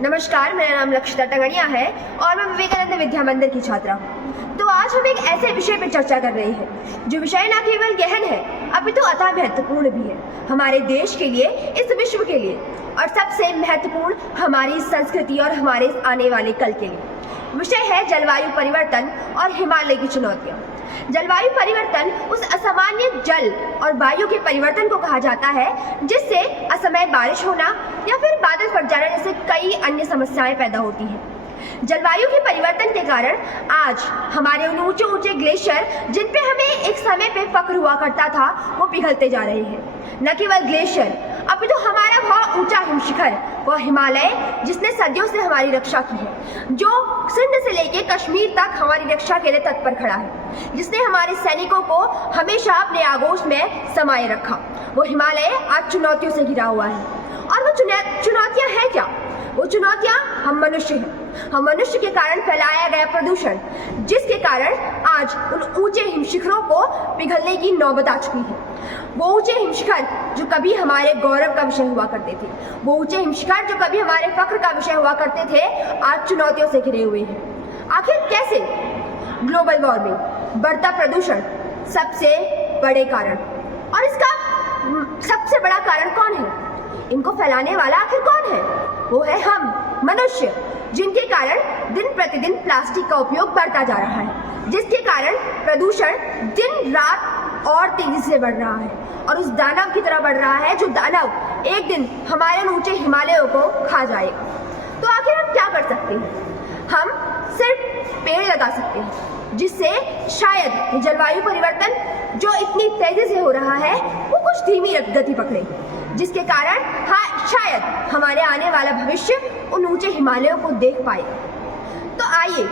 नमस्कार, मेरा नाम लक्षिता टंगड़िया है और मैं विवेकानंद विद्या मंदिर की छात्रा हूँ। तो आज हम एक ऐसे विषय पर चर्चा कर रहे हैं जो विषय न केवल गहन है अपितु अतः महत्वपूर्ण भी है हमारे देश के लिए, इस विश्व के लिए और सबसे महत्वपूर्ण हमारी संस्कृति और हमारे आने वाले कल के लिए। विषय है जलवायु परिवर्तन और हिमालय की चुनौतियाँ। जलवायु परिवर्तन उस असामान्य जल और वायु के परिवर्तन को कहा जाता है जिससे असमय बारिश होना या फिर बादल फट जाना जैसे कई अन्य समस्याएं पैदा होती हैं। जलवायु के परिवर्तन के कारण आज हमारे उन ऊंचे ऊंचे ग्लेशियर जिन पे हमें एक समय पे फख्र हुआ करता था वो पिघलते जा रहे हैं। न केवल ग्लेशियर अपितु तो हमारा बहुत ऊंचा हिमशिखर वो हिमालय जिसने सदियों से हमारी रक्षा की है, जो सिंध से लेके कश्मीर तक हमारी रक्षा के लिए तत्पर खड़ा है, जिसने हमारे सैनिकों को हमेशा अपने आगोश में समाये रखा। वो हिमालय आज चुनौतियों से घिरा हुआ है और वो चुनौतियां हैं क्या? वो चुनौतियां हम मनुष्य हैं। हम मनुष्य के कारण फैलाया गया प्रदूषण, जिसके कारण आज उन ऊंचे हिमशिखरों को पिघलने की नौबत आ चुकी है। वो ऊंचे हिमशिखर जो कभी हमारे गौरव का विषय हुआ करते थे, वो ऊंचे हिमशिखर जो कभी हमारे फख्र का विषय हुआ करते थे, आज चुनौतियों से घिरे हुए हैं। आखिर कैसे? ग्लोबल वार्मिंग, बढ़ता प्रदूषण सबसे बड़े कारण। और इसका सबसे बड़ा कारण कौन है? इनको फैलाने वाला आखिर कौन है? वो है हम मनुष्य, जिनके कारण दिन प्रतिदिन प्लास्टिक का उपयोग बढ़ता जा रहा है, जिसके कारण प्रदूषण दिन रात और तेजी से बढ़ रहा है और उस दानव की तरह बढ़ रहा है जो दानव एक दिन हमारे ऊंचे हिमालयों को खा जाएगा। तो आखिर हम क्या कर सकते हैं? हम सिर्फ पेड़ लगा सकते हैं, जिससे शायद जलवायु परिवर्तन जो इतनी तेजी से हो रहा है वो कुछ धीमी गति पकड़े, जिसके कारण शायद हमारे आने वाला भविष्य उन ऊंचे हिमालयों को देख पाए। तो आइए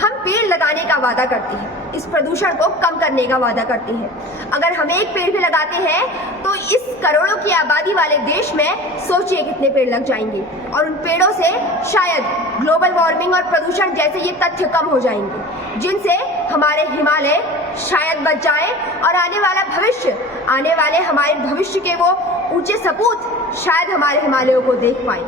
हम पेड़ लगाने का वादा करते हैं, इस प्रदूषण को कम करने का वादा करते हैं। अगर हम एक पेड़ भी लगाते हैं तो इस करोड़ों की आबादी वाले देश में सोचिए कितने पेड़ लग जाएंगे और उन पेड़ों से शायद ग्लोबल वार्मिंग और प्रदूषण जैसे ये तथ्य कम हो जाएंगे, जिनसे हमारे हिमालय शायद बच जाए और आने वाला भविष्य, आने वाले हमारे भविष्य के वो ऊंचे सपूत शायद हमारे हिमालयों को देख पाए।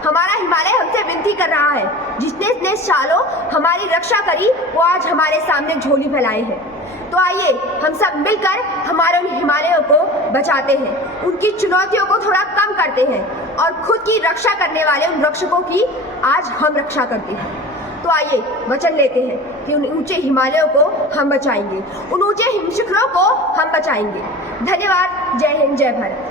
हमारा हिमालय हमसे विनती कर रहा है, जिसने इतने सालों हमारी रक्षा करी वो आज हमारे सामने झोली फैलाए हैं। तो आइए हम सब मिलकर हमारे उन हिमालयों को बचाते हैं, उनकी चुनौतियों को थोड़ा कम करते हैं और खुद की रक्षा करने वाले उन रक्षकों की आज हम रक्षा करते हैं। तो आइए वचन लेते हैं कि उन ऊंचे हिमालयों को हम बचाएंगे, उन ऊंचे हिमशिखरों को हम बचाएंगे। धन्यवाद। जय हिंद, जय भारत।